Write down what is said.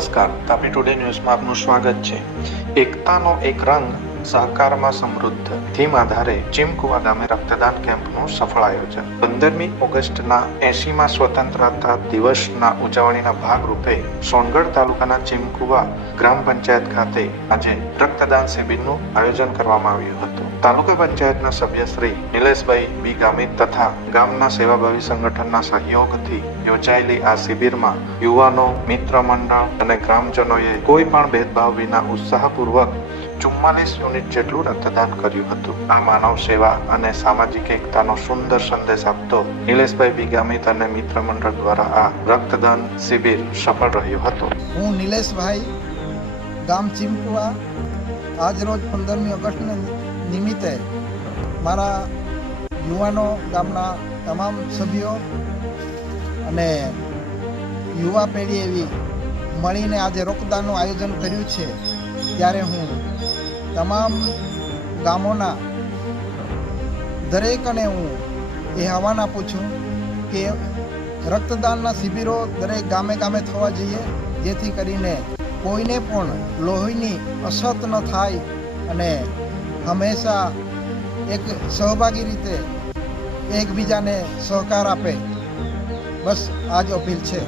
નમસ્કાર, તાપી ટુડે ન્યૂઝમાં આપનું સ્વાગત છે। એકતાનો એક રંગ સહકારમાં સમૃદ્ધ થીમ આધારે ચીમકુવા ગામે રક્તદાન કેમ્પનું સફળ આયોજન। 15મી ઓગસ્ટના 80મા સ્વતંત્રતા દિવસના ઉજવણીના ભાગરૂપે સોનગઢ તાલુકાના ચીમકુવા ગ્રામ પંચાયત ખાતે આજે રક્તદાન શિબિરનું આયોજન કરવામાં આવ્યું હતું। તાલુકા પંચાયતના સભ્ય શ્રી નિલેશભાઈ બી ગામિત તથા ગામના સેવાભાવી સંગઠનના સહયોગથી યોજાયેલી આ શિબિરમાં યુવાનો, મિત્ર મંડળ અને ગ્રામજનોએ કોઈ પણ ભેદભાવ વિના ઉત્સાહપૂર્વક 44 યુનિટ જેટલું રક્તદાન કર્યું હતું। આ માનવ સેવા અને સામાજિક એકતાનો સુંદર સંદેશ આપતો નિલેશભાઈ બી ગામિત અને મિત્ર મંડળ દ્વારા આ રક્તદાન શિબિર સફળ રહ્યું હતું। હું નિલેશભાઈ ગામ ચીમકુવા આજરોજ 15મી ઓગસ્ટને નિમિત્તે મારા યુવાનો, ગામના તમામ સભ્યો અને યુવા પેઢી એવી મળીને આજે રક્તદાનનું આયોજન કર્યું છે। ત્યારે હું તમામ ગામોના દરેકને હું એ આહ્વાન આપું છું કે રક્તદાનના શિબિરો દરેક ગામે ગામે થવા જોઈએ, જેથી કરીને કોઈને પણ લોહીની અછત ન થાય અને હંમેશા એક સહભાગી રીતે એકબીજાને સહકાર આપે। બસ આ જ અપીલ છે।